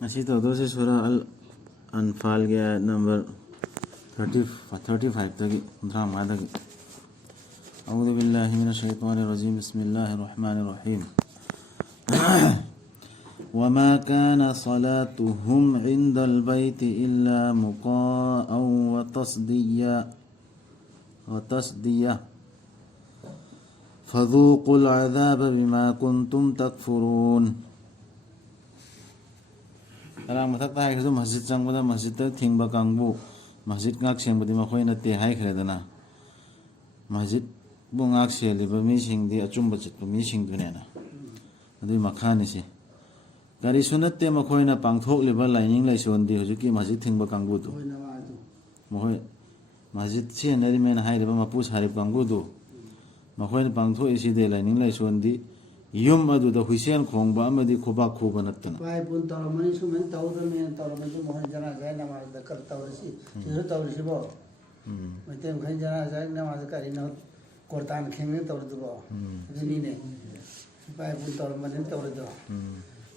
Así todo se sura al-Anfal के number 35 तक drama तक أعوذ بالله من الشيطان الرجيم بسم الله الرحمن الرحيم وما كان صلاتهم عند البيت إلا مقاء وتصدية فذوقوا العذاب بما كنتم تكفرون Tarang mathakta hai khadu masjid changbada masjid ta thingba kangbu masjid ngak sengbadi makhoina te hai khredana masjid bu ngak seliba mi singdi achumba chitba mi singdunena adui makhani si gari sunatte makhoina pangthok liba lining lai sondi hujuki masjid thingba kangbu tu mohoi masjid chenari men hai liba mapu sarib kangbu tu makhoina pangthok isi de lining lai sondi yum adu da huisen khongba amadi khoba khoba natana pai pun taramani sumen tawdame taramani mohon jana jai namaz da kar tawrisi sisu tawrisi bo metem khan jana jai namaz karina kortan khenge tawrdu bo dini ne pai pun taramani tawrdu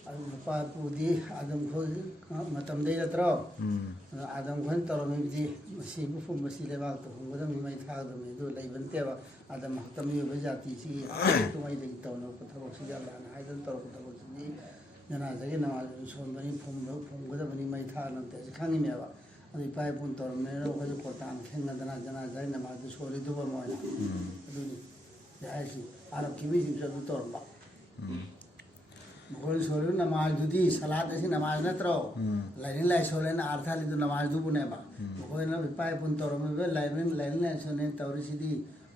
adu pai pudi adam kho matam dei ratro adam khan taramani di masi bu fu masi le ba to ngoda mi mai tha do me do lai ban te ba adam haktam yu ba jati si to mai de to no ko thabo si jala na ai dan to ko thabo ni jana jagi namaz son bani phum goda bani mai tha na te khangi me ba adi pai pun to me ro ko ko tan khenga dana jana jai namaz so ri do ba mo adu ni ai si arab ki bi ji to to ba Mohon sore namaz judi salat esi namaz na tro lain lai sore na artha lidu namaz du bune ba mohon na pai pun toro me be lain lai sore tawri sidi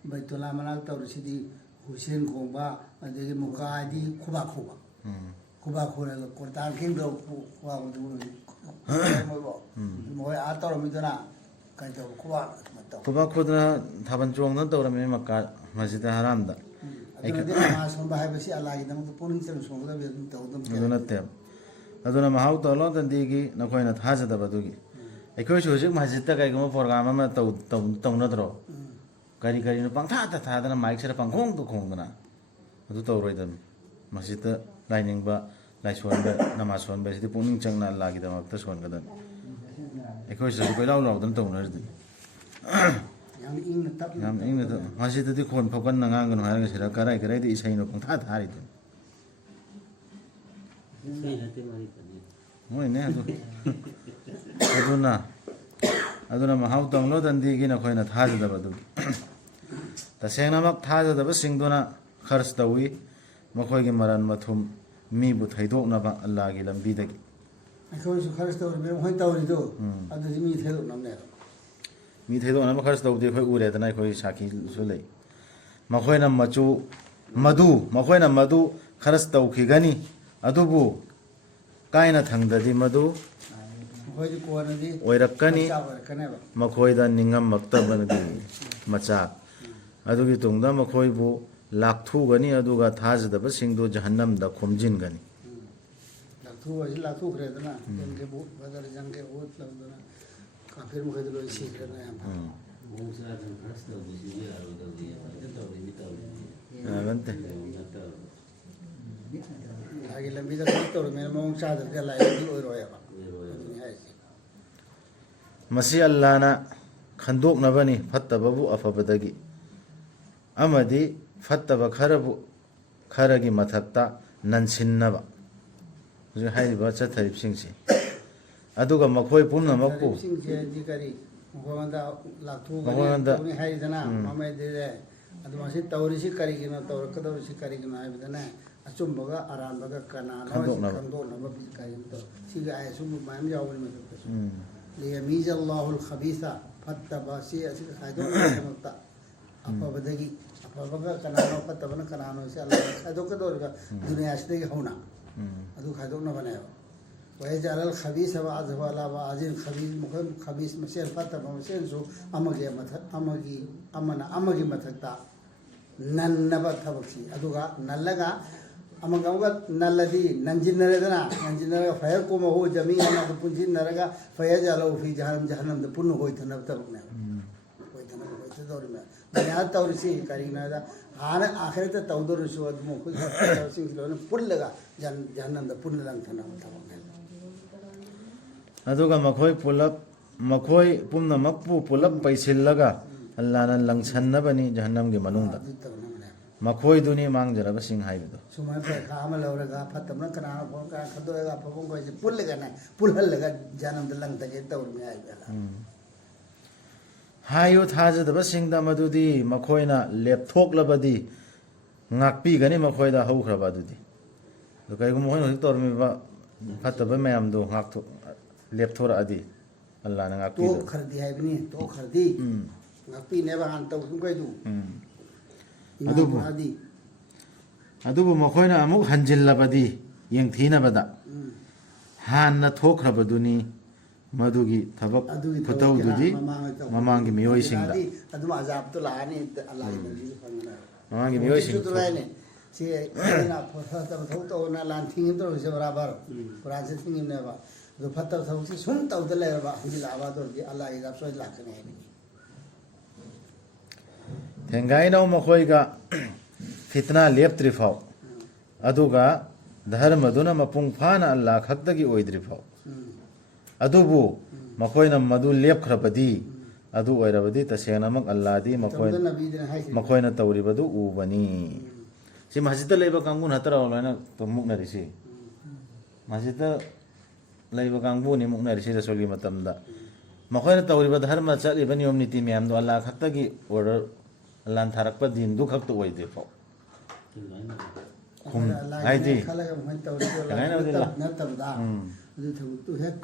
baitullah malak tawri sidi husain khomba adegi mukadi khuba khora kortan king do khuba du mohon a toro me dona kai to khuba khudna thaban chong na tawra me makka masjid haram da aduna mahau tolo tandigi nakoina thajada badugi ekoi sojik masjid ta kai gama program ma tawna dro kari no pangtha ta thadana mic sera pangkhong to khongdana adu tawroi dam masjid ta lining ba laison ba namaz son ba sidi puning changna lagi da makta son gadan ekoi sojik koi law dan tawna ri Nam ing na masjid di khon phakan na ngang har ga sira karai di isai no pang tha thari tu moi ne aduna mahau tong lo dan di gi na khoina tha da ba du ta seng na mak tha da ba sing duna khars dawi makhoi gi maran mathum mi bu thaidok na ba Allah gi lambi da gi akhoi su khars dawi be hoi tawri do adu mi thaidok nam ne mi thaido na makhar stau de khoi ure da nai khoi saki su lei makhoi na machu madu kharas tau khi gani adubu kaina thangda di madu khoi ji ko na di oirakani makhoi da ningam makta ban di macha adugi tungda makhoi bu lakthu gani aduga thajda ba singdu jahannam da khomjin gani lakthu khre da na jang ke bu badar jang ke bu lamdana फिर मुझे तो लोग सीख रहे हैं बहुत सारा खर्च तो बुझी भी आ रहा है बनते आगे लंबी तक तो मेरे मोंग चादर के लायक भी हो रहा है मसी अल्लाह ना खंदोक नबनी फत्तबबु अफबदगी अमदी फत्तब खरगी मथक्ता ननसिन्नबा जो हाइबा चथरिब सिंगसी aduga makhoi pumna makku singje kari mohanda lakhu ni hai dana mame de adu masi tawri si kari gina tawr kadawri si kari gina ai dana achumbaga arambaga kana no kando na ba kari to siga ai sum mam jawni ma to li yamiz allah al khabitha fattabasi asi khaido ta apa badagi apa baga kana no pattabana kana no si allah khaido kadawri dunya asde hona adu khaido na banaya ويجعل الخبيث بعضه على بعض خبيث مسير فتح مسير سو أمجي متكتا ننبا تبكي أدوغا نلغا أمغا نلدي ننجنرنا فيقوم هو جميعا نبنجنرغا فيجعله في جهنم دبن هو يتنب تبكنا بنياد تورسي كارينا دا آخرت تودر رسو أدمو كل سيسلون پل لگا جهنم دبن لنگ تنب تبكنا ꯑꯗꯨꯒ ꯃꯈꯣꯏ ꯄꯨꯂꯞ ꯃꯈꯣꯏ ꯄꯨꯝꯅꯃꯛꯄꯨ ꯄꯨꯂꯞ ꯄꯩꯁꯤꯜꯂꯒ ꯑꯜꯂꯥꯍꯅ ꯂꯪꯁꯟꯅꯕꯅꯤ ꯖꯍꯟꯅꯝꯒꯤ ꯃꯅꯨꯡꯗ ꯑꯗꯨ ꯇꯧꯅꯕꯅꯦ ꯃꯈꯣꯏꯗꯨꯅꯤ ꯃꯥꯡꯖꯔꯕꯁꯤꯡ ꯍꯥꯏꯕꯗꯣ ꯁꯨꯃꯥꯏꯅ ꯄꯔꯤꯈꯥ ꯑꯃ ꯂꯧꯔꯒ ꯐꯠꯇꯕꯅ ꯀꯅꯥꯅ ꯐꯕ ꯀꯅꯥ ꯈꯟꯗꯣꯛꯑꯒ ꯑꯐꯕ ꯃꯈꯣꯏꯁꯦ ꯄꯨꯜꯂꯒꯅꯦ ꯄꯨꯜꯍꯜꯂꯒ ꯖꯅꯝꯗ ꯂꯪꯇꯒꯦ ꯇꯧꯔꯤꯅꯤ ꯍꯥꯏꯕ ꯍꯥꯏꯌꯨ ꯊꯥꯖꯗꯕꯁꯤꯡꯗ ꯃꯗꯨꯗꯤ ꯃꯈꯣꯏꯅ ꯂꯦꯞꯊꯣꯛꯂꯕꯗꯤ ꯉꯥꯛꯄꯤꯒꯅꯤ ꯃꯈꯣꯏꯗ ꯍꯧꯈ꯭ꯔꯕ ꯑꯗꯨꯗꯤ ꯑꯗꯨ ꯀꯩꯒꯨꯝꯕ ꯃꯈꯣꯏꯅ ꯍꯧꯖꯤꯛ ꯇꯧꯔꯝꯃꯤꯕ ꯐꯠꯇꯕ ꯃꯌꯥꯝꯗꯣ ꯂꯦꯞꯊꯣꯔꯛꯑꯗꯤ ꯑꯜꯂꯥꯍꯅ ꯉꯥꯛꯄꯤꯗꯕ ꯇꯣꯛꯈ꯭ꯔꯗꯤ ꯍꯥꯏꯕꯅꯤ ꯇꯣꯛꯈ꯭ꯔꯗꯤ ꯉꯥꯛꯄꯤꯅꯦꯕ ꯍꯥꯟꯅ ꯇꯧꯈꯤꯕꯈꯩꯗꯨ ꯑꯗꯨꯕꯨ ꯑꯗꯨꯕꯨ ꯃꯈꯣꯏꯅ ꯑꯃꯨꯛ ꯍꯟꯖꯤꯜꯂꯕꯗꯤ ꯌꯦꯡꯊꯤꯅꯕꯗ ꯍꯥꯟꯅ ꯊꯣꯛꯈ꯭ꯔꯕꯗꯨꯅꯤ ꯃꯗꯨꯒꯤ ꯊꯕꯛ ꯈꯨꯇꯧꯗꯨꯗꯤ ꯃꯃꯥꯡꯒꯤ ꯃꯤꯑꯣꯏꯁꯤꯡꯗ ꯑꯗꯨꯝ ꯑꯖꯥꯕꯇꯣ ꯂꯥꯛꯑꯅꯤ ꯑꯜꯂꯥꯍꯒꯤ ꯃꯟꯖꯤꯜ ꯐꯪꯒꯅꯤ ꯃꯃꯥꯡꯒꯤ ꯃꯤꯑꯣꯏꯁꯤꯡ ꯁꯤ ꯑꯩꯈꯣꯏꯅ ꯐꯠꯇꯕ ꯊꯕꯛ ꯇꯧꯅ ꯂꯥꯟ ꯊꯤꯡꯉꯤ ꯇꯧꯔꯤꯁꯦ ꯕꯔꯥꯕꯔ ꯀꯨꯔꯥꯟꯁꯦ ꯊꯤꯡꯉꯤꯕꯅꯦꯕ ꯑꯗꯨ ꯐꯠꯇꯕ ꯊꯕꯛꯁꯤ ꯁꯨꯝ ꯇꯧꯗ ꯂꯩꯔꯕ ꯍꯟꯖꯤꯜꯂꯛꯑꯕ ꯑꯗꯨ ꯑꯣꯏꯔꯗꯤ ꯑꯜꯂꯥꯍꯒꯤ ꯑꯖꯥꯕ ꯁꯣꯏꯗꯅ ꯂꯥꯛꯀꯅꯤ ꯍꯥꯏꯕꯅꯤ ꯊꯦꯡꯒꯥꯏꯅꯧ ꯃꯈꯣꯏꯒ ꯐꯤꯇꯅꯥ ꯂꯦꯞꯇ꯭ꯔꯤ ꯐꯥꯎ ꯑꯗꯨꯒ ꯙꯔꯃꯗꯨꯅ ꯃꯄꯨꯡ ꯐꯥꯅ ꯑꯜꯂꯥꯍ ꯈꯛꯇꯒꯤ ꯑꯣꯏꯗ꯭ꯔꯤ ꯐꯥꯎ ꯑꯗꯨꯕꯨ ꯃꯈꯣꯏꯅ ꯃꯗꯨ ꯂꯦꯞꯈ꯭ꯔꯕꯗꯤ ꯑꯗꯨ ꯑꯣꯏꯔꯕꯗꯤ ꯇꯁꯦꯡꯅꯃꯛ ꯑꯜꯂꯥꯍꯗꯤ ꯃꯈꯣꯏꯅ ꯇꯧꯔꯤꯕꯗꯨ ꯎꯕꯅꯤ ꯁꯤ ꯃꯁꯖꯤꯗꯇ ꯂꯩꯕ ꯀꯥꯡꯕꯨ ꯅꯠꯇ꯭ꯔꯣ ꯂꯣꯏꯅ ꯃꯨꯛꯅꯔꯤꯁꯤ ꯃꯁꯖꯤꯗꯇ ꯂꯩꯕ ꯀꯥꯡꯕꯨꯅꯤ ꯃꯨꯛꯅꯔꯤꯁꯤ ꯔꯁꯨꯜꯒꯤ ꯃꯇꯝꯗ ꯃꯈꯣꯏꯅ ꯇꯧꯔꯤꯕ ꯙꯔꯃ ꯆꯠꯂꯤꯕ ꯅꯤꯌꯣꯝ ꯅꯤꯇꯤ ꯃꯌꯥꯝꯗꯣ ꯑꯜꯂꯥꯍ ꯈꯛꯇꯒꯤ ꯑꯣꯔꯗꯔ ꯑꯜꯂꯥꯍꯅ ꯊꯥꯔꯛꯄ ꯗꯤꯟꯗꯨ ꯈꯛꯇ ꯑꯣꯏꯗ꯭ꯔꯤ ꯐꯥꯎ ꯍꯥꯏꯗꯤ ꯅꯠꯇꯕꯗ ꯑꯗꯨ ꯊꯕꯛꯇꯨ ꯍꯦꯛ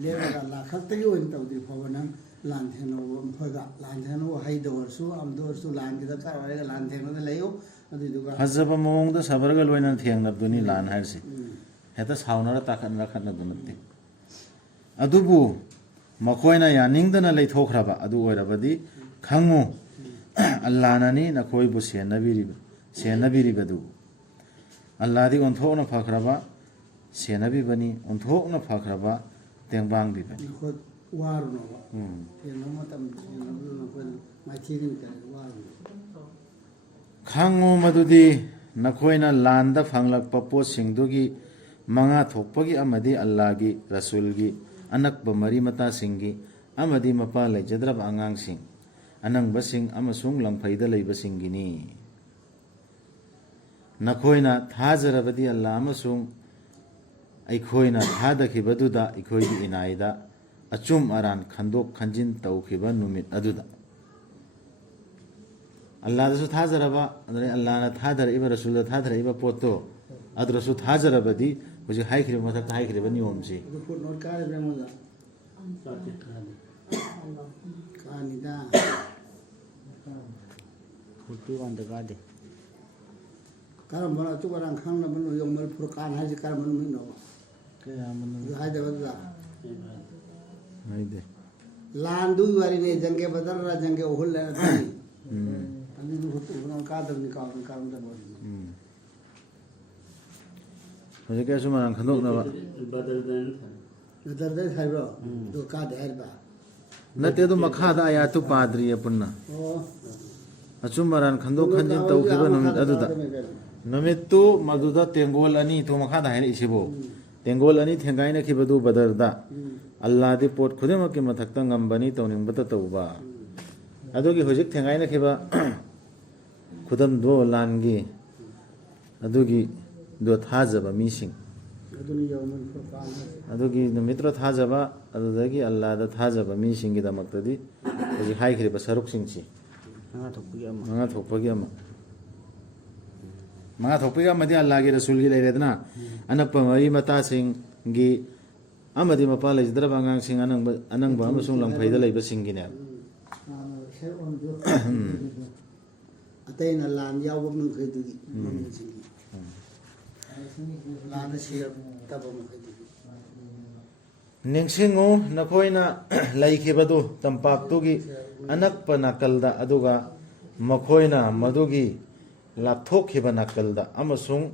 ꯂꯦꯞꯂꯒ ꯑꯜꯂꯥꯍ ꯈꯛꯇꯒꯤ ꯑꯣꯏꯅ ꯇꯧꯗ꯭ꯔꯤ ꯐꯥꯎꯕ ꯅꯪ ꯂꯥꯟ ꯊꯦꯡꯅꯕ ꯃꯈꯣꯏꯒ ꯂꯥꯟ ꯊꯦꯡꯅꯕ ꯍꯩꯗ ꯑꯣꯏꯔꯁꯨ ꯑꯃꯗ ꯑꯣꯏꯔꯁꯨ ꯂꯥꯟꯒꯤ ꯗꯔꯀꯥꯔ ꯑꯣꯏꯔꯒ ꯂꯥꯟ ꯊꯦꯡꯅꯗ ꯂꯩꯌꯨ ꯑꯗꯨꯏꯗꯨꯒ ꯐꯖꯕ ꯃꯑꯣꯡꯗ ꯁꯕꯔꯒ ꯂꯣꯏꯅꯅ ꯊꯦꯡꯅꯕꯗꯨꯅꯤ ꯂꯥꯟ ꯍꯥꯏꯔꯤꯁꯤ ꯍꯦꯛꯇ ꯁꯥꯎꯅꯔ ꯇꯥꯈꯠꯅꯔ ꯈꯠꯅꯕ ꯅꯠꯇꯦ ꯑꯗꯨꯕꯨ ꯃꯈꯣꯏꯅ ꯌꯥꯅꯤꯡꯗꯅ ꯂꯩꯊꯣꯛꯈ꯭ꯔꯕ ꯑꯗꯨ ꯑꯣꯏꯔꯕꯗꯤ ꯈꯪꯉꯨ ꯑꯜꯂꯥꯍꯅꯅꯤ ꯅꯈꯣꯏꯕꯨ ꯁꯦꯟꯅꯕꯤꯔꯤꯕꯗꯨ ꯑꯜꯂꯥꯍꯗꯤ ꯑꯣꯟꯊꯣꯛꯅ ꯐꯈ꯭ꯔꯕ ꯁꯦꯟꯅꯕꯤꯕꯅꯤ ꯑꯣꯟꯊꯣꯛꯅ ꯐꯈ꯭ꯔꯕ ꯇꯦꯡꯕꯥꯡꯕꯤꯕꯅꯤ ꯋꯥꯔꯨꯅꯣꯕ ꯊꯦꯡꯅꯕ ꯃꯇꯝꯗ ꯑꯩꯈꯣꯏꯅ ꯃꯥꯏꯊꯤꯒꯅꯤ ꯀꯥꯏꯅ ꯋꯥꯔꯨꯅꯣ ꯈꯪꯉꯨ ꯃꯗꯨꯗꯤ ꯅꯈꯣꯏꯅ ꯂꯥꯟꯗ ꯐꯪꯂꯛꯄ ꯄꯣꯠꯁꯤꯡꯗꯨꯒꯤ ꯃꯉꯥ ꯊꯣꯛꯄꯒꯤ ꯑꯃꯗꯤ ꯑꯜꯂꯥꯍꯒꯤ ꯔꯁꯨꯜꯒꯤ ꯑꯅꯛꯄ ꯃꯔꯤ ꯃꯇꯥꯁꯤꯡꯒꯤ ꯑꯃꯗꯤ ꯃꯄꯥ ꯂꯩꯖꯗ꯭ꯔꯕ ꯑꯉꯥꯡꯁꯤꯡ ꯑꯅꯪꯕꯁꯤꯡ ꯑꯃꯁꯨꯡ ꯂꯪꯐꯩꯗ ꯂꯩꯕꯁꯤꯡꯒꯤꯅꯤ ꯅꯈꯣꯏꯅ ꯊꯥꯖꯔꯕꯗꯤ ꯑꯜꯂꯥꯍ ꯑꯃꯁꯨꯡ ꯑꯩꯈꯣꯏꯅ ꯊꯥꯗꯈꯤꯕꯗꯨꯗ ꯑꯩꯈꯣꯏꯒꯤ ꯏꯅꯥꯏꯗ ꯑꯆꯨꯝ ꯑꯔꯥꯟ ꯈꯟꯗꯣꯛ ꯈꯟꯖꯤꯟ ꯇꯧꯈꯤꯕ ꯅꯨꯃꯤꯠ ꯑꯗꯨꯗ ꯑꯜꯂꯥꯍꯗꯁꯨ ꯊꯥꯖꯔꯕ ꯑꯗꯩ ꯑꯜꯂꯥꯍꯅ ꯊꯥꯗꯔꯛꯏꯕ ꯔꯁꯨꯜꯗ ꯊꯥꯗꯔꯛꯏꯕ ꯄꯣꯠꯇꯣ ꯑꯗꯨꯗꯁꯨ ꯊꯥꯖꯔꯕꯗꯤ ꯍꯧꯖꯤꯛ ꯍꯥꯏꯈ꯭ꯔꯤꯕ ꯃꯊꯛꯇ ꯍꯥꯏꯈ꯭ꯔꯤꯕ ꯅꯤꯌꯣꯝꯁꯤ ꯀꯥꯅꯤꯗ 41ꯗ ꯀꯥꯗꯦ ꯀꯔꯝꯕꯅ ꯑꯆꯨꯝ ꯑꯔꯥꯟ ꯈꯪꯅꯕ ꯌꯧꯃꯜ ꯐꯨꯔꯀꯥꯟ ꯍꯥꯏꯁꯤ ꯀꯔꯝꯕ ꯅꯨꯃꯤꯠꯅꯣꯕ ꯀꯌꯥꯃꯅꯣ ꯍꯥꯏꯗꯕꯗꯨꯗ ꯍꯥꯏꯗꯦ ꯂꯥꯟꯗꯨꯒꯤ ꯋꯥꯔꯤꯅꯤ ꯖꯪꯒꯦ ꯕꯗꯔ ꯖꯪꯒꯦ ꯎꯍꯨꯜ ꯑꯗꯨꯅꯤ ꯑꯗꯨꯗꯨ ꯀꯥꯗꯕꯅꯤ ꯀꯥꯔꯝꯗꯕ ꯍꯧꯖꯤꯛꯀꯤ ꯑꯆꯨꯝ ꯑꯔꯥꯟ ꯈꯟꯗꯣꯛꯅꯕ ꯕꯗꯔꯗ ꯍꯥꯏꯕ꯭ꯔꯣ ꯑꯗꯨ ꯀꯥꯗꯦ ꯍꯥꯏꯔꯤꯕ ꯅꯠꯇꯦ ꯑꯗꯨ ꯃꯈꯥꯗ ꯑꯌꯥꯠꯇꯨ ꯄꯥꯗ꯭ꯔꯤꯌꯦ ꯄꯨꯟꯅ ꯑꯣ ꯑꯆꯨꯝ ꯑꯔꯥꯟ ꯈꯟꯗꯣꯛ ꯈꯟꯖꯤꯟ ꯇꯧꯈꯤꯕ ꯅꯨꯃꯤꯠ ꯑꯗꯨꯗ ꯅꯨꯃꯤꯠꯇꯨ ꯃꯗꯨꯗ ꯇꯦꯡꯒꯣꯜ ꯑꯅꯤ ꯊꯣ ꯃꯈꯥꯗ ꯍꯥꯏꯔꯛꯏꯁꯤꯕꯨ ꯇꯦꯡꯒꯣꯜ ꯑꯅꯤ ꯊꯦꯡꯒꯥꯏꯅꯈꯤꯕꯗꯨ ꯕꯗꯔꯗ ꯑꯜꯂꯥꯍꯗꯤ ꯄꯣꯠ ꯈꯨꯗꯤꯡꯃꯛꯀꯤ ꯃꯊꯛꯇ ꯉꯝꯕꯅꯤ ꯇꯧꯅꯤꯡꯕꯇ ꯇꯧꯕ ꯑꯗꯨꯒꯤ ꯍꯧꯖꯤꯛ ꯊꯦꯡꯒꯥꯏꯅꯈꯤꯕ ꯈꯨꯗꯝꯗꯣ ꯂꯥꯟꯒꯤ ꯑꯗꯨꯒꯤꯗꯣ ꯊꯥꯖꯕ ꯃꯤꯁꯤꯡ ꯑꯗꯨꯒꯤ ꯅꯨꯃꯤꯠꯇꯨꯗ ꯊꯥꯖꯕ ꯑꯗꯨꯗꯒꯤ ꯑꯜꯂꯥꯍꯗ ꯊꯥꯖꯕ ꯃꯤꯁꯤꯡꯒꯤꯗꯃꯛꯇꯗꯤ ꯍꯧꯖꯤꯛ ꯍꯥꯏꯈ꯭ꯔꯤꯕ ꯁꯔꯨꯛꯁꯤꯡꯁꯤ ꯃꯉꯥ ꯊꯣꯛꯄꯒꯤ ꯑꯃꯗꯤ ꯑꯜꯂꯥꯍꯒꯤ ꯔꯁꯨꯜꯒꯤ ꯂꯩꯔꯦꯗꯅ ꯑꯅꯛꯄ ꯃꯔꯤ ꯃꯇꯥꯁꯤꯡꯒꯤ ꯑꯃꯗꯤ ꯃꯄꯥ ꯂꯩꯖꯗ꯭ꯔꯕ ꯑꯉꯥꯡꯁꯤꯡ ꯑꯅꯪꯕ ꯑꯃꯁꯨꯡ ꯂꯪꯐꯩꯗ ꯂꯩꯕꯁꯤꯡꯒꯤꯅꯦꯕ ꯑꯇꯩꯅ ꯂꯥꯟ ꯌꯥꯎꯕ ꯃꯈꯩꯗꯨꯒꯤ ꯃꯃꯤꯡꯁꯤꯡꯒꯤ ꯂꯥꯟꯗ ꯁꯤꯔꯛꯇꯕ ꯃꯈꯩꯗꯨꯒꯤ ꯅꯤꯡꯁꯤꯡꯉꯨ ꯅꯈꯣꯏꯅ ꯂꯩꯈꯤꯕꯗꯨ ꯇꯝꯄꯥꯛꯇꯨꯒꯤ ꯑꯅꯛꯄ ꯅꯥꯀꯜꯗ ꯑꯗꯨꯒ ꯃꯈꯣꯏꯅ ꯃꯗꯨꯒꯤ ꯂꯥꯞꯊꯣꯛꯈꯤꯕ ꯅꯥꯀꯜꯗ ꯑꯃꯁꯨꯡ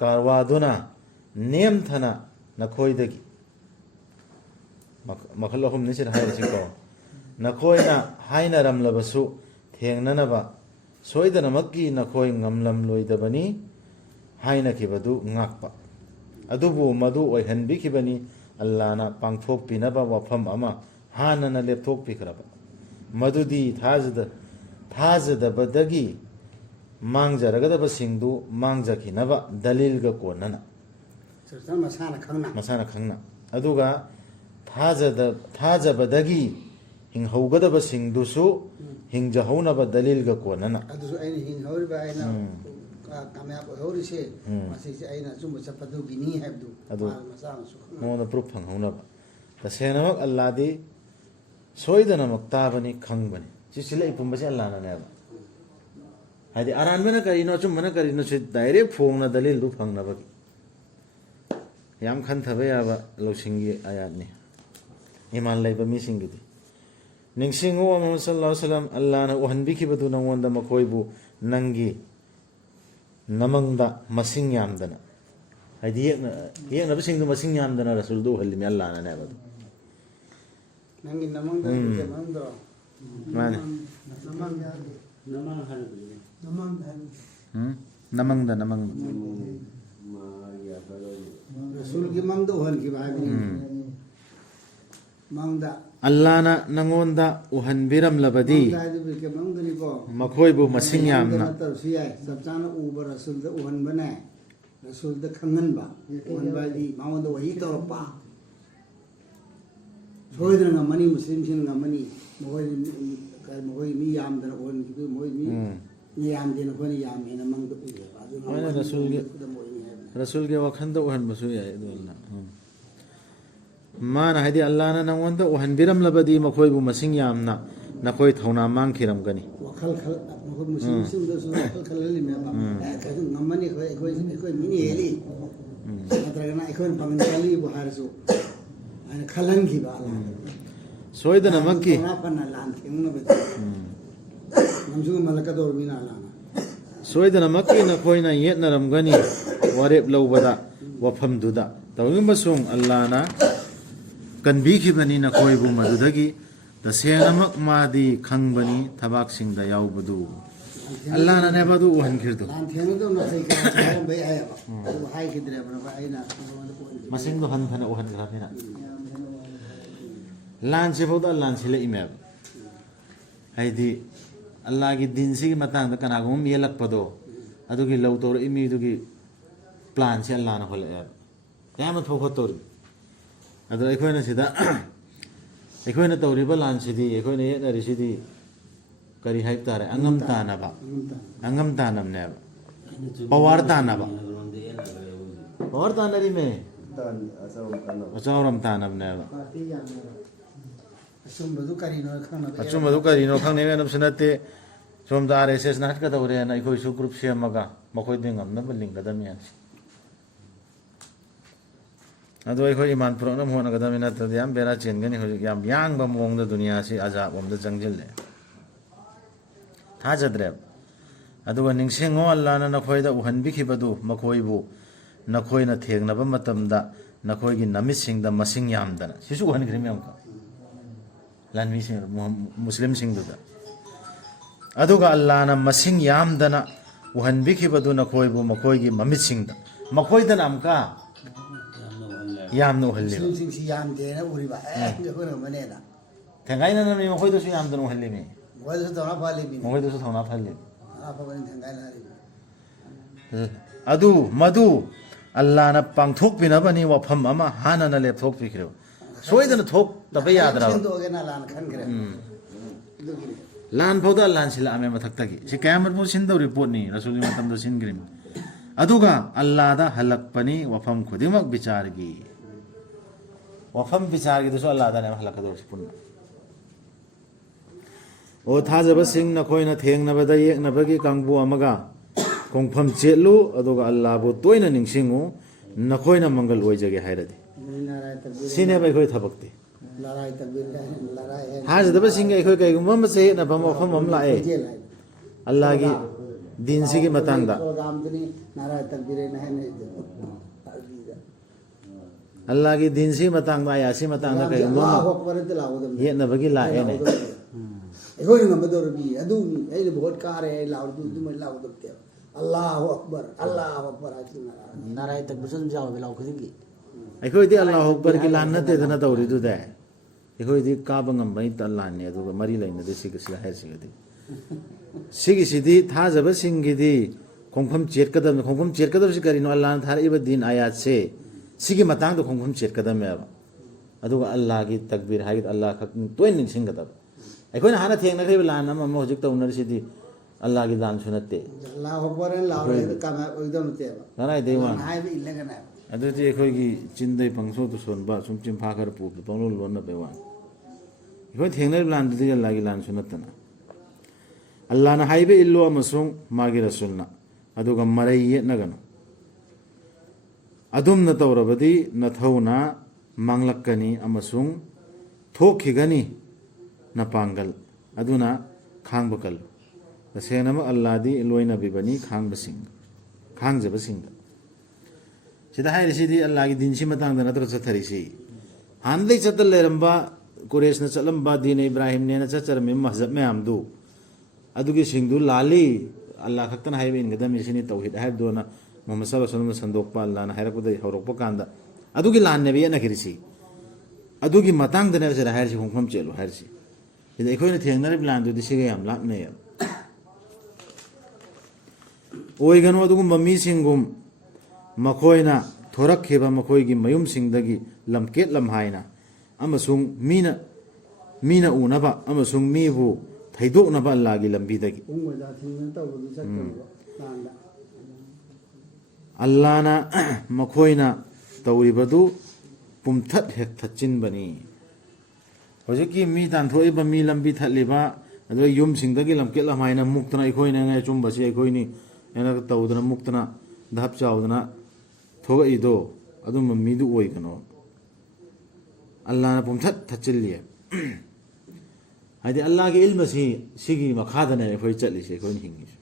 ꯀꯥꯔꯋꯥꯗꯨꯅ ꯅꯦꯝꯊꯅ ꯅꯈꯣꯏꯗꯒꯤ ꯃꯈꯜ ꯑꯍꯨꯝꯅꯤ ꯁꯤꯗ ꯍꯥꯏꯔꯤꯁꯤꯀꯣ ꯅꯈꯣꯏꯅ ꯍꯥꯏꯅꯔꯝꯂꯕꯁꯨ ꯊꯦꯡꯅꯅꯕ ꯁꯣꯏꯗꯅꯃꯛꯀꯤ ꯅꯈꯣꯏ ꯉꯝꯂꯝꯂꯣꯏꯗꯕꯅꯤ ꯍꯥꯏꯅꯈꯤꯕꯗꯨ ꯉꯥꯛꯄ ꯑꯗꯨꯕꯨ ꯃꯗꯨ ꯑꯣꯏꯍꯟꯕꯤꯈꯤꯕꯅꯤ अल्लाहना पांगथोकपिनबा वफम अमा हानना लेपथोकपिखरबा मदुदी थाजदबदगी मांगजरगदबसिंदु मांगजखिनबा दलीलगा कोनना चर्चा मसाना खंगना अदुगा थाजबदगी हिंगहौगदबसिंदुसु हिंजहौनबा दलीलगा कोनना अदुसु आइना हिंगहौरिबा आइना कामयाब होरिसे मसिसे आइना चुम्ब चपदुगिनी हैबदु मसानसु मोन प्रूफ फंगहौनबा तसेनमक अल्लाहदी सोइदनमक ताबनी खंगबनी चिसिले इपुंबसे अल्लाहना नेबा हादि आरानबना करिनो चुम्बना करिनो से डायरेक्ट फोंगना दलील दु फंगनबगी याम खनथबा याबा लौसिंगी आयातनी ईमान लैबा मिसिंगिदी निंगसिंगो मुहम्मद सल्लल्लाहु अलैहि वसल्लम अल्लाहना उहनबिखिबदु नंगोंदा मखोइबु नंगी नमंगदा मसिंग यामदना हादि येनबसिंगदु मसिंग यामदना रसूलदु उहल्लिमि अल्लाहना नेबदु नंगी नमंगदा नमंगदो माने नमंगदा रसूल की मंगदो हन की भाई मंगदा अल्लाहना नंगोंदा उहनबिरमलबदी मखोइबु मसिंग यामना सबचाना उब रसूल द उहन बने रसूल द खंगनबा उहन बादी मावंद वही तोरपा सोइदना मनी मुस्लिम सिन मनी मोय मी यामदना उहन की मोय मी यामदेना कोनी यामेना मंगद उयबा माने रसूल के वखंद उहन बसु याय दोलना माना हादि अल्लाहना नंगोंदा उहनबिरमलबदी मखोइबु मसिंग यामना नखोइ थौना मांगखिरमगनी वखल खल मुस्लिम सिन दसु वखल खललि मेबा कजु ngमनी कोइ मिनी हेली नत्रगना एकोन पंगली बुहारसु अन खलंगी बाला सोइदना मक्की पन्ना लान थिंगनो बे नमजु मलका दोर मिना लाना सोइदना मक्की नखोइना येतनरमगनी वारेप लौबदा वफमदुदा तौगिमसुंग अल्लाहना कनबिखिबनी नखोइबु मदुदगी तसेनमक मादी खंगबनी थबाकसिंगदा यावबदु अल्लाहना नेबदु उहनखिरदु लान थिंगनो न सै का बे आया बा हाय किद्रे बा आइना मसिंगदु हनथना उहनग्राफिना लान सेफौदा लान सिले इमेब हाइदि अल्लाह की दिन से मतंग कनागुम येलकपदो अदुगी लौ तोर इमीदुगी प्लान से अल्लाह ना होले याम थोखतोर अदो एखोइना सिदा एखोइना तौरिबा लान सिदी एखोइना येनरि सिदी करी हाइब तारे अंगम तानाबा अंगम तानम ने पवार तानाबा पवार तानरी में अचावरम तानम ने असुमबदु करिनो खंगना अचुमबदु करिनो खंगने नबसनते सोमदा आरएसएस नाट का दौरे ना इखोइ सु ग्रुप सेमगा मखोइ दिंगम न लिंगदम यान अदो इखोइ ईमान पुरनम होना गदम न त याम बेरा चेनगनी हो याम यांग बमोंग द दुनिया से अजाब ओम द जंगजिल थाजद्रे अदुगा निंगसेंगो अल्लाहना नखोइदा उहनबिखिबदु मखोइबु नखोइना थेगनबा मतमदा नखोइगी नमितसिंगदा मसिंग यामदना सिसु उहनग्रिम यामका लानमी सिंग मुस्लिम सिंगदुदा अदुगा अल्लाहना मसिंग यामदना उहनबिखिबदु नखोइबु मखोइगी ममितसिंगदा मखोइदना अमका यामनो हल्ले मुस्लिम सिंग याम देना उरिबा होना मनेना थंगाइना नमी मखोइदसु यामदना हल्ले मे मखोइदसु तोना फाले बि मखोइदसु थौना फाले आपबन थंगाइना रि अदु मदु अल्लाहना पांगथोक पिनबनी वफम अमा हानना लेपथोक पिखिरो सोइदना थोक तबे यादरा दोगेना लान खनगरे लान फौदा लान सिला आमे मथक्तगी सि कयामत मु सिन्दौ रिपोर्ट नि रसूलि मतम द सिनग्रिम अदुगा अल्लाहदा हलकपनी वफम खुदिमक विचारगी वफम विचारगी दसो अल्लाहदा ने हलकदो पुन्ना ओ थाजब सिंग नखोइना थेंगनबदा येकनबगी कांगबु अमगा कोंगफम चेलु अदुगा अल्लाहबु तोइना निंगसिंगु नखोइना मंगल ओइजगे हाइरदि सिने बाय खोइ थबक्ति लड़ाई तकबीर लड़ाई है हाजदब सिंग खोइ कैगुम मसे न बम वफम हम लाए अल्लाह की दिन सिगी मतंगदा रामदनी नाराय तकबीर न है अल्लाह की दिन सी मतंगदा यासी मतंगदा कैगुम ये नबगी लाए ने एकोइ नमदोरबी अदुनी एले बहुत कारे लाउदु दुम लाउदते अल्लाहु अकबर अचिना नाराय तकबीर सुन जाओ लाउ खदिंगी ꯑꯩꯈꯣꯏꯗꯤ ꯑꯜꯂꯥꯍꯨ ꯑꯛꯕꯔꯒꯤ ꯂꯥꯟ ꯅꯠꯇꯦꯗꯅ ꯇꯧꯔꯤꯗꯨꯗꯤ ꯑꯩꯈꯣꯏꯗꯤ ꯀꯥꯕ ꯉꯝꯕꯩ ꯂꯥꯟꯅꯤ ꯑꯗꯨꯒ ꯃꯔꯤ ꯂꯩꯅꯗꯦ ꯁꯤꯒ ꯍꯥꯏꯔꯤꯁꯤꯒꯗꯤ ꯁꯤꯒꯤꯁꯤꯗꯤ ꯊꯥꯖꯕꯁꯤꯡꯒꯤꯗꯤ ꯈꯣꯡꯐꯝ ꯆꯦꯠꯀꯗꯕꯅꯤ ꯈꯣꯡꯐꯝ ꯆꯦꯠꯀꯗꯕꯁꯤ ꯀꯔꯤꯅꯣ ꯑꯜꯂꯥꯍꯅ ꯊꯥꯔꯛꯏꯕ ꯗꯤꯟ ꯑꯥꯌꯥꯠꯁꯦ ꯁꯤꯒꯤ ꯃꯇꯥꯡꯗ ꯈꯣꯡꯐꯝ ꯆꯦꯠꯀꯗꯕꯅꯦꯕ ꯑꯗꯨꯒ ꯑꯜꯂꯥꯍꯒꯤ ꯇꯛꯕꯤꯔ ꯍꯥꯏꯒꯗ ꯑꯜꯂꯥꯍ ꯈꯛ ꯇꯣꯏꯅ ꯅꯤꯡꯁꯤꯡꯒꯗꯕ ꯑꯩꯈꯣꯏꯅ ꯍꯥꯟꯅ ꯊꯦꯡꯅꯈꯤꯕ ꯂꯥꯟ ꯑꯃ ꯍꯧꯖꯤꯛ ꯇꯧꯅꯔꯤꯁꯤꯗꯤ ꯑꯜꯂꯥꯍꯒꯤ ꯂꯥꯟꯁꯨ ꯅꯠꯇꯦ Allahu Akbar laure kama oidam teba. ꯀꯗꯥꯏꯗꯩ ꯋꯥꯅꯣ Hai bi illagana. ꯑꯗꯨꯗꯤ ꯑꯩꯈꯣꯏꯒꯤ ꯆꯤꯟꯗꯩ ꯄꯪꯁꯣꯠꯇ ꯁꯣꯟꯕ ꯁꯨꯝ ꯆꯤꯟꯐꯥ ꯈꯔ ꯄꯨꯕꯗ ꯄꯪꯂꯣꯟ ꯂꯣꯟꯅꯕꯩ ꯋꯥꯅꯤ ꯑꯩꯈꯣꯏ ꯊꯦꯡꯅꯔꯤꯕ ꯂꯥꯟꯗꯨꯗꯤ ꯑꯜꯂꯥꯍꯒꯤ ꯂꯥꯟꯁꯨ ꯅꯠꯇꯅ ꯑꯜꯂꯥꯍꯅ ꯍꯥꯏꯕ ꯏꯜꯂꯨ ꯑꯃꯁꯨꯡ ꯃꯥꯒꯤ ꯔꯁꯨꯜꯅ ꯑꯗꯨꯒ ꯃꯔꯩ ꯌꯦꯠꯅꯒꯅꯨ ꯑꯗꯨꯝꯅ ꯇꯧꯔꯕꯗꯤ ꯅꯊꯧꯅ ꯃꯥꯡꯂꯛꯀꯅꯤ ꯑꯃꯁꯨꯡ ꯊꯣꯛꯈꯤꯒꯅꯤ ꯅꯄꯥꯡꯒꯜ ꯑꯗꯨꯅ ꯈꯥꯡꯕ ꯀꯜꯂꯨ ꯇꯁꯦꯡꯅꯃꯛ ꯑꯜꯂꯥꯍꯗꯤ ꯂꯣꯏꯅꯕꯤꯕꯅꯤ ꯈꯥꯡꯖꯕꯁꯤꯡꯗ ꯁꯤꯗ ꯍꯥꯏꯔꯤꯁꯤꯗꯤ ꯑꯜꯂꯥꯍꯒꯤ ꯗꯤꯟꯁꯤ ꯃꯇꯥꯡꯗ ꯅꯠꯇ꯭ꯔ ꯆꯠꯊꯔꯤꯁꯤ ꯍꯥꯟꯅꯗꯩ ꯆꯠꯇ ꯂꯩꯔꯝꯕ ꯀꯨꯔꯦꯁꯅ ꯆꯠꯂꯝꯕ ꯗꯤꯟ ꯏꯕ꯭ꯔꯥꯍꯤꯝꯅꯦꯅ ꯆꯠꯆꯔꯝꯃꯤꯕ ꯃꯍꯖꯕ ꯃꯌꯥꯝꯗꯨ ꯑꯗꯨꯒꯤꯁꯤꯡꯗꯨ ꯂꯥꯜꯂꯤ ꯑꯜꯂꯥꯍ ꯈꯛꯇꯅ ꯍꯥꯏꯕ ꯏꯟꯒꯗꯕꯅꯤ ꯁꯤꯅꯤ ꯇꯧꯍꯤद ꯍꯥꯏꯕꯗꯨꯅ ꯃꯨꯍꯝꯃꯗ ꯁꯜꯂꯜꯂꯥꯍꯨ ꯑꯂꯩꯍꯤ ꯋꯁꯜꯂꯝꯅ ꯁꯟꯗꯣꯛꯄ ꯑꯜꯂꯥꯍꯅ ꯍꯥꯏꯔꯛꯄꯗꯒꯤ ꯍꯧꯔꯛꯄ ꯀꯥꯟꯗ ꯑꯗꯨꯒꯤ ꯂꯥꯟꯅꯦꯕ ꯌꯦꯠꯅꯈꯤꯔꯤꯁꯤ ꯑꯗꯨꯒꯤ ꯃꯇꯥꯡꯗꯅꯦꯕ ꯁꯤꯗ ꯍꯥꯏꯔꯤꯁꯤ ꯈꯣꯡꯐꯝ ꯆꯦꯠꯂꯨ ꯍꯥꯏꯔꯤꯁꯤ ꯁꯤꯗ ꯑꯩꯈꯣꯏꯅ ꯊꯦꯡꯅꯔꯤꯕ ꯂꯥꯟꯗꯨꯗꯤ ꯁꯤꯒ ꯌꯥꯝ ꯂꯥꯞꯅꯩꯌꯦꯕ ꯑꯣꯏꯒꯅꯨ ꯑꯗꯨꯒꯨꯝꯕ ꯃꯤꯁꯤꯡꯒꯨꯝ ꯃꯈꯣꯏꯅ ꯊꯣꯔꯛꯈꯤꯕ ꯃꯈꯣꯏꯒꯤ ꯃꯌꯨꯝꯁꯤꯡꯗꯒꯤ ꯂꯝꯀꯦꯠ ꯂꯝꯍꯥꯏꯅ ꯑꯃꯁꯨꯡ ꯃꯤꯅ ꯎꯅꯕ ꯑꯃꯁꯨꯡ ꯃꯤꯕꯨ ꯊꯩꯗꯣꯛꯅꯕ ꯑꯜꯂꯥꯍꯒꯤ ꯂꯝꯕꯤꯗꯒꯤ Ungoda thingna tawdu sattu landa. ꯑꯜꯂꯥꯍꯅ ꯃꯈꯣꯏꯅ ꯇꯧꯔꯤꯕꯗꯨ ꯄꯨꯝꯊꯠ ꯍꯦꯛ ꯊꯠꯆꯤꯟꯕꯅꯤ ꯍꯧꯖꯤꯛꯀꯤ ꯃꯤ ꯇꯥꯟꯊꯣꯛꯏꯕ ꯃꯤ ꯂꯝꯕꯤ ꯊꯠꯂꯤꯕ ꯑꯗꯨꯒ ꯌꯨꯝꯁꯤꯡꯗꯒꯤ ꯂꯝꯀꯦꯠ ꯂꯝꯍꯥꯏꯅ ꯃꯨꯛꯇꯅ ꯑꯩꯈꯣꯏꯅ ꯑꯆꯨꯝꯕꯁꯤ ꯑꯩꯈꯣꯏꯅꯤ ꯑꯩꯅ ꯇꯧꯗꯅ ꯃꯨꯛꯇꯅ ꯙꯞ ꯆꯥꯎꯗꯅ ꯊꯣꯛꯏꯗꯣ ꯑꯗꯨꯝꯕ ꯃꯤꯗꯨ ꯑꯣꯏꯒꯅꯣ ꯑꯜꯂꯥꯍꯅ ꯄꯨꯝꯊꯠ ꯊꯠꯆꯤꯜꯂꯤ ꯍꯥꯏꯗꯤ ꯑꯜꯂꯥꯍꯒꯤ ꯏꯜꯃꯁꯤ ꯁꯤꯒꯤ ꯃꯈꯥꯗꯅꯦ ꯑꯩꯈꯣই ꯆꯠꯂꯤꯁꯦ ꯑꯩꯈꯣꯏꯅ ꯍꯤꯡꯉꯤꯁꯦ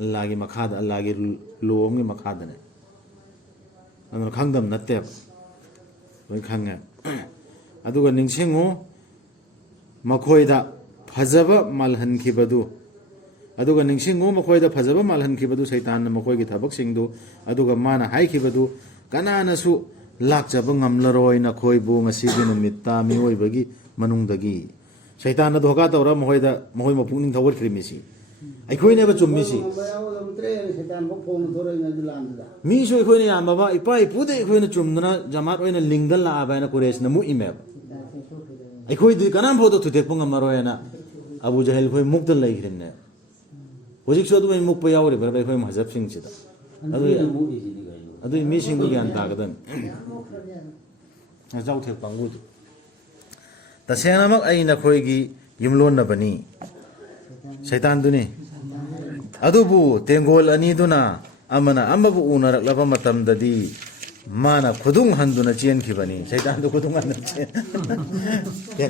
ꯑꯜꯂꯥꯍꯒꯤ ꯃꯈꯥꯗ ꯑꯜꯂꯥꯍꯒꯤ ꯂꯣ ꯑꯃꯒꯤ ꯃꯈꯥꯗꯅꯦ ꯑꯗꯨꯅ ꯈꯪꯗꯕ ꯅꯠꯇꯦꯕ ꯂꯣꯏ ꯈꯪꯉꯦ ꯑꯗꯨꯒ ꯅꯤꯡꯁꯤꯡꯉꯨ ꯃꯈꯣꯏꯗ ꯐꯖꯕ ꯃꯥꯜꯍꯟꯈꯤꯕꯗꯨ ꯁꯩꯇꯥꯟꯅ ꯃꯈꯣꯏꯒꯤ ꯊꯕꯛꯁꯤꯡꯗꯨ ꯑꯗꯨꯒ ꯃꯥꯅ ꯍꯥꯏꯈꯤꯕꯗꯨ ꯀꯅꯥꯅꯁꯨ ꯂꯥꯛꯆꯕ ꯉꯝꯂꯔꯣꯏ ꯅꯈꯣꯏꯕꯨ ꯉꯁꯤꯒꯤ ꯅꯨꯃꯤꯠꯇ ꯃꯤꯑꯣꯏꯕꯒꯤ ꯃꯅꯨꯡꯗꯒꯤ ꯁꯩꯇꯥꯟꯅ ꯙꯣꯀꯥ ꯇꯧꯔ ꯃꯈꯣꯏ ꯃꯄꯨꯛꯅꯤꯡ ꯊꯧꯒꯠꯈ꯭ꯔꯤꯃꯤꯁꯤ ꯑꯩꯈꯣꯏꯅꯦꯕ ꯆꯨꯝꯃꯤꯁꯤ ꯃꯤꯁꯨ ꯑꯩꯈꯣꯏꯅ ꯌꯥꯝꯃꯕ ꯏꯄꯥ ꯏꯄꯨꯗ ꯑꯩꯈꯣꯏꯅ ꯆꯨꯝꯗꯅ ꯖꯃꯥꯠ ꯑꯣꯏꯅ ꯂꯤꯡꯗ ꯂꯥꯛꯑꯕ ꯍꯥꯏꯅ ꯀꯨꯔꯦꯁꯅ ꯃꯨꯛꯏꯃꯦꯕ ꯑꯩꯈꯣꯏꯗꯤ ꯀꯅꯥꯝ ꯐꯥꯎꯗ ꯊꯨꯗꯦꯛꯄ ꯉꯝꯃꯔꯣꯏꯅ ꯑꯕꯨ ꯖꯍꯜ ꯑꯩꯈꯣꯏ ꯃꯨꯛꯇ ꯂꯩꯈ꯭ꯔꯤꯕꯅꯦꯕ ꯍꯧꯖꯤꯛꯁꯨ ꯑꯗꯨꯃꯥꯏꯅ ꯃꯨꯛꯄ ꯌꯥꯎꯔꯤꯕ꯭ꯔꯕ ꯑꯩꯈꯣꯏ ꯃꯍꯖꯕꯁꯤꯡꯁꯤꯗ ꯑꯗꯨꯒꯤ ꯃꯤꯁꯤꯡꯗꯨ ꯒ꯭ꯌꯥꯟ ꯇꯥꯒꯗꯕꯅꯤ ꯆꯥꯎꯊꯦꯛ ꯀꯥꯡꯕꯨꯗꯨ ꯇꯁꯦꯡꯅꯃꯛ ꯑꯩ ꯅꯈꯣꯏꯒꯤ ꯌꯨꯝꯂꯣꯟꯅꯕꯅꯤ ꯁꯩꯇꯥꯟꯗꯨꯅꯤ ꯑꯗꯨꯕꯨ ꯇꯦꯡꯒꯣꯜ ꯑꯅꯤꯗꯨꯅ ꯑꯃꯅ ꯑꯃꯕꯨ ꯎꯅꯔꯛꯂꯕ ꯃꯇꯝꯗꯗꯤ ꯃꯥꯅ ꯈꯨꯗꯨꯡ ꯍꯟꯗꯨꯅ ꯆꯦꯟꯈꯤꯕꯅꯤ ꯁꯩꯇꯥꯟꯗꯨ ꯈꯨꯗꯨꯡ ꯍꯟꯗꯨꯅ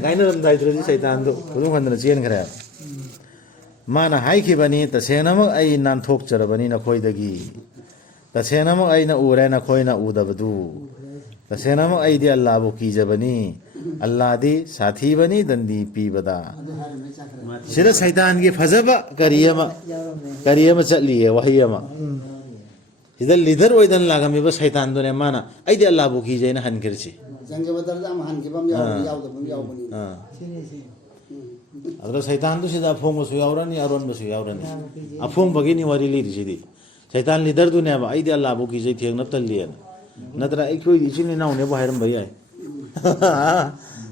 ꯀꯥꯏꯅꯔꯝꯗꯥꯏꯗꯨꯗꯤ ꯁꯩꯇꯥꯟꯗꯨ ꯈꯨꯗꯨꯡ ꯍꯟꯗꯨꯅ ꯆꯦꯟꯈ꯭ꯔꯦ ꯃꯥꯅ ꯍꯥꯏꯈꯤꯕꯅꯤ ꯇꯁꯦꯡꯅꯃꯛ ꯑꯩ ꯅꯥꯟꯊꯣꯛꯆꯔꯕꯅꯤ ꯅꯈꯣꯏꯗꯒꯤ ꯇꯁꯦꯡꯅꯃꯛ ꯑꯩꯅ ꯎꯔꯦ ꯅꯈꯣꯏꯅ ꯎꯗꯕꯗꯨ तसेनामक आइदि अल्लाहबु कीजबनी अल्लाहदी साथीबनी दंदी पीबदा सिदा शैतान की फजबा करियमा चलिए वहीयमा इधर लीडर ओइदन लागमिबा शैतान दुने माना आइदि अल्लाहबु कीजेना हनगिरछि जंगे बदरदा am hanगिबम यावदबम यावबनी अदर शैतान दु सिदा फोंगसु यावरनी अरोनबसु यावरनी अफोंबगिनी वारी लिरिसिदि शैतान लीडर दुने बा आइदि अल्लाहबु कीजे थेंगनब तल्लियन नत्र अखोई इचिनि नाउने बहारम भई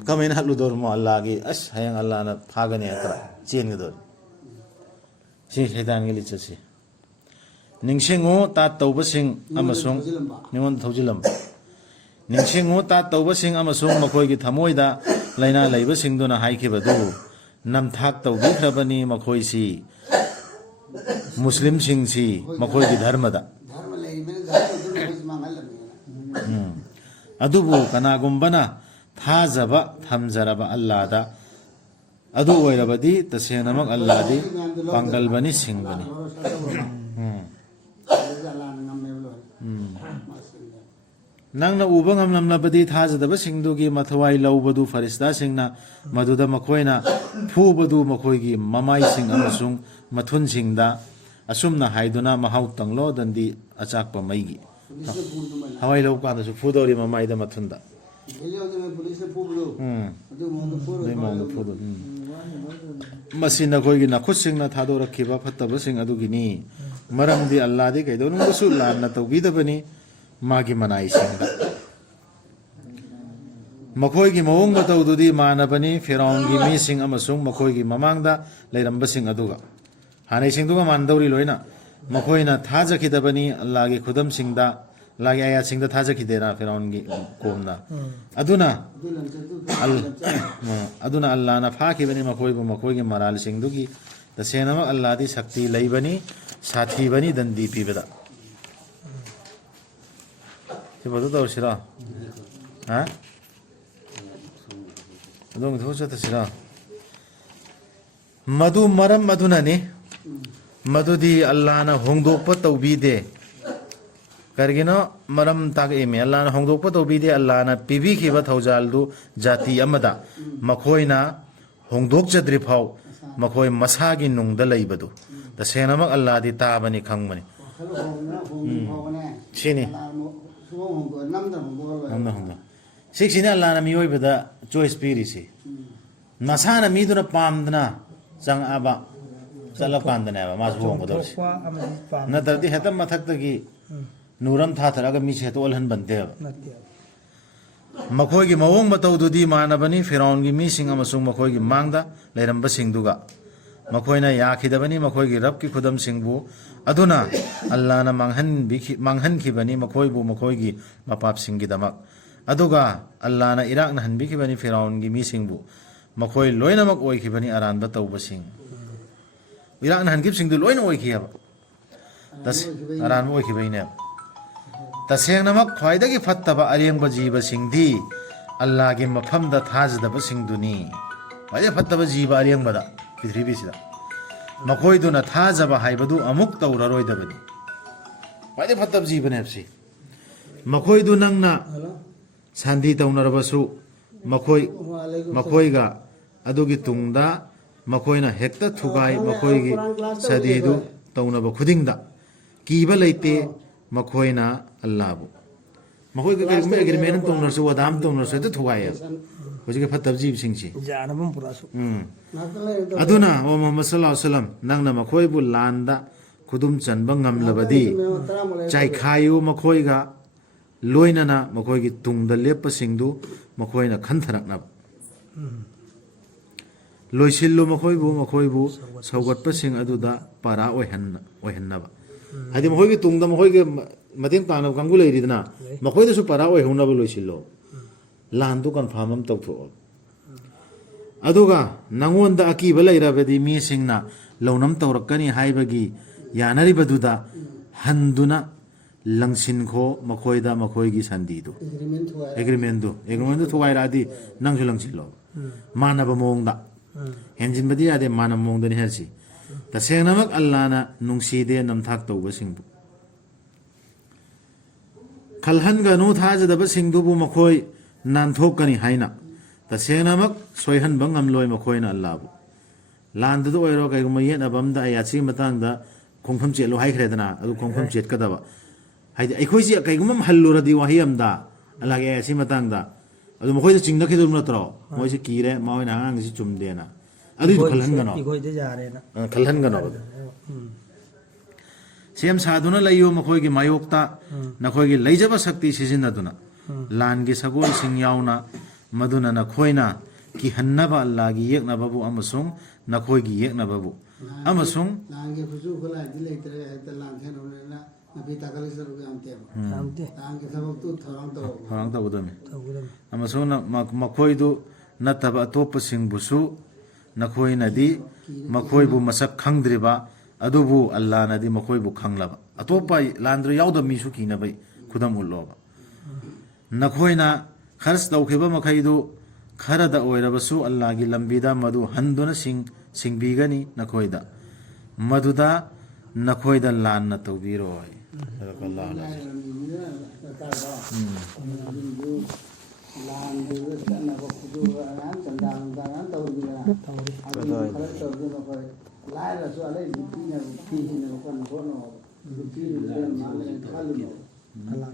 कमेन हलुदोर मो अल्लाह की अस हयंग अल्लाह न फागने अत्र चेनगदोर सि शैतान के लिचसी निंगसिंगो ता तौबसिंग अमसुंग निमन थौजिलम निंगसिंगो ता तौबसिंग अमसुंग मखोई की थमोइदा लैना लैबसिंगदुना हाइखिबदु नमथाक तौबिख्रबनी मखोइसी मुस्लिम सिंगसी मखोई की धर्मदा अदुबु कनागुंबना थाजबा थमजरबा अल्लाहदा अदु ओइरबदी तसेनमक अल्लाहदी पांगलबनी सिंगबनी नंगना उबा ngamlamlabadi थाजदबा सिंगदुगी मथवाई लौबदु फरिस्ता सिंगना मदुदा मखोइना फुबदु मखोइगी ममाई सिंग अमसुंग मथुन सिंगदा असुमना हाइदुना महाउ तंगलो दंदी अचाकपा मैगी पुलिसने पूर तुम्हें हवाई लोग कांदा सु फुदोरी ममाई द मथुंदा पहले होते में पुलिसने पूर लो अदु मोंद पूर दे मोंद फुदो मसिन नखोई गी नखुत सिंग न थादो रखिबा फत्तब सिंग अदु गिनी मरम दि अल्लाह दि कैदो नु सु लान न तौबी दबनी मागी मनाई सिंग मखोई गी मवंग बतौदुदी मानबनी फिरौन गी मी सिंग अमसुंग मखोई गी ममांग दा लेरंब सिंग अदुगा हानै सिंग दुगा मानदौरी लोइना मखोइना थाजखिदबनी अल्लाह गी खुदम सिंग दा लागे आया सिंग दा थाजखिदेना फिरौन गी कोमना अदुना अदुना अल्लाह ना फाखिबनी मखोई बु मखोई गी मराल सिंग दुगी तसेनम अल्लाह दी शक्ति लैबनी साथी बनी दंदी पीबदा से बदु दौरसिरा हा अदुम थोसा तसिरा मधु मरम मधुननी मधुदी अल्लाह ना होंगदोप तौबीदे करगिनो मरम ताक एमे अल्लाह ना होंगदोप तौबीदे अल्लाह ना पीबी खिबा थौजालदु जाति अमदा मखोइना होंगदोक जद्रि फाव मखोइ मसागी नुंगदा लैबदु तसेनम अल्लाह दी ताबनी खंगमनी सिनी नमदा होंगदो सिक्सिने अल्लाह ना मियोइबदा चॉइस पीरिसी नसाना मीदुना पामदना चंग आबा चलब कांदने बा मास होंग बदोस नतरदी हेतम मथक्तगी नूरम थाथरगा मी सेतो अलहन बनते मखोई गी मवोंग बतौदुदी मानबनी फिरौन गी मी सिंग अमसुंग मखोई गी मांगदा लेरंब सिंगदुगा मखोइना याखिदबनी मखोई गी रब की खुदम सिंगबु अदुना अल्लाह ना मांगहन खिबनी मखोई बु मखोई गी मपाप सिंगी दमक अदुगा अल्लाह ना इराक ना हनबी खिबनी फिरौन गी मी सिंगबु मखोई लोइनमक ओइ खिबनी अरानबा तौबा सिंग इराक ना हनगिब सिंगदु लोइना ओइ खियाब तस अरानबा ओइ खिबैने तसेंगनमक ख्वाइदगी फत्तबा अरेंगबा जीवा सिंगदी अल्लाह गी मफमदा थाजदबा सिंगदुनी वाजे फत्तबा जीवा अरेंगबदा पृथ्वीसिदा मखोइदुना थाजबा हाइबदु अमुक तौररोइदबनी वाजे फत्तब जीवने हबसी मखोइदु नंगना शांति तौनरबसु मखोइगा अदुगी तुंगदा मखोइना हेक्ता थुगाई मखोइगी सदीदु तौनबा खुदिंगदा कीबा लैते मखोइना अल्लाहबु मखोइगा करिगुम एग्रीमेंट तौनरसु वदाम तौनरसु त थुगाई होजिगे फत्तब जीव सिंगसी जानबम पुरासु अदुना ओ मुहम्मद सल्लल्लाहु अलैहि वसल्लम नंगना मखोइबु लांदा खुदुम चनबा ngamlabadi चाइखायु मखोइगा लोइनना मखोइगी तुंगदा लेप्पा सिंगदु मखोइना खनथरकना लोइसिल्लु मखोइबु सौगटपा सिंग अदुदा पारा ओइहन्नबा हादि मखोइगी तुंगदा मखोइगी मतें पांगना कांगु लेरिदना मखोइदसु पारा ओइहुनबा लोइसिल्लो लांदु कन्फर्म अम तौथो अदुगा नंगोंदा अकीबा लैरबदि मी सिंगना लौनम तौरकनी हाइबगी यानरिबदुदा हंदुना लंगसिनखो मखोइदा मखोइगी संदीदु एग्रीमेंट थुगाइरादी नंगसु लंगसिल्लो मानब मोंगदा हेंजिनबदी यादे मानब मोंगदनि हरसी तसेंगनमक अल्लाहना नुंसीदे नमथाक तौबा सिंगबु खलहनगनु थाजदबा सिंगदुबु मखोइ नानथोकनी हाइना तसेंगनमक सोइहनबा ngamloi मखोइना अल्लाहबु लांददु ओइरो कैगुम येनबमदा याची मतंगदा खोंफम चेलो हाइख्रेदना अदु खोंफम चेतकदबा हाइदि अखोइसि कैगुम हल्लुरदी वाहियमदा अल्लाह के याची मतंगदा अदु मखोइदा चिंगनखिदुम नत्रो मोइसि कीरे मावइना आंगसि चुमदेना अदु खलहनगनो इखोइदे जारेना खलहनगनो सेम साधुना लइयो मखोइगी मायोक्ता नखोइगी लैजबा शक्ति सिजिनदुना लानगी सगोल सिंग याउना मदुना नखोइना कि हन्नबा अल्लाहगी येकनबाबु अमसुंग नखोइगी येकनबाबु अमसुंग लांगे खुजु खला दि लेतरे हेत लांगे नोलेना नबी ताकले सरुग आमते लांगे सबक तु थरंग तो बुदमे अमसुंग मखोइदु नतबा अतोप सिंगबुसु नखोइनदी मखोइबु मसक खंगद्रिबा अदुबु अल्लाह नदी मखोइबु खंगलबा अतोपा लांद्र याउदा मिसु किनबै खुदम उल्लोबा नखोइना खर्च तौखिबा मखैदु खरदा ओइरबसु अल्लाह गी लंबीदा मदु हंदुना सिंगबीगनी नखोइदा मदुदा नखोइदा लान तौबीरोय अल्लाह ꯐꯂꯥꯡ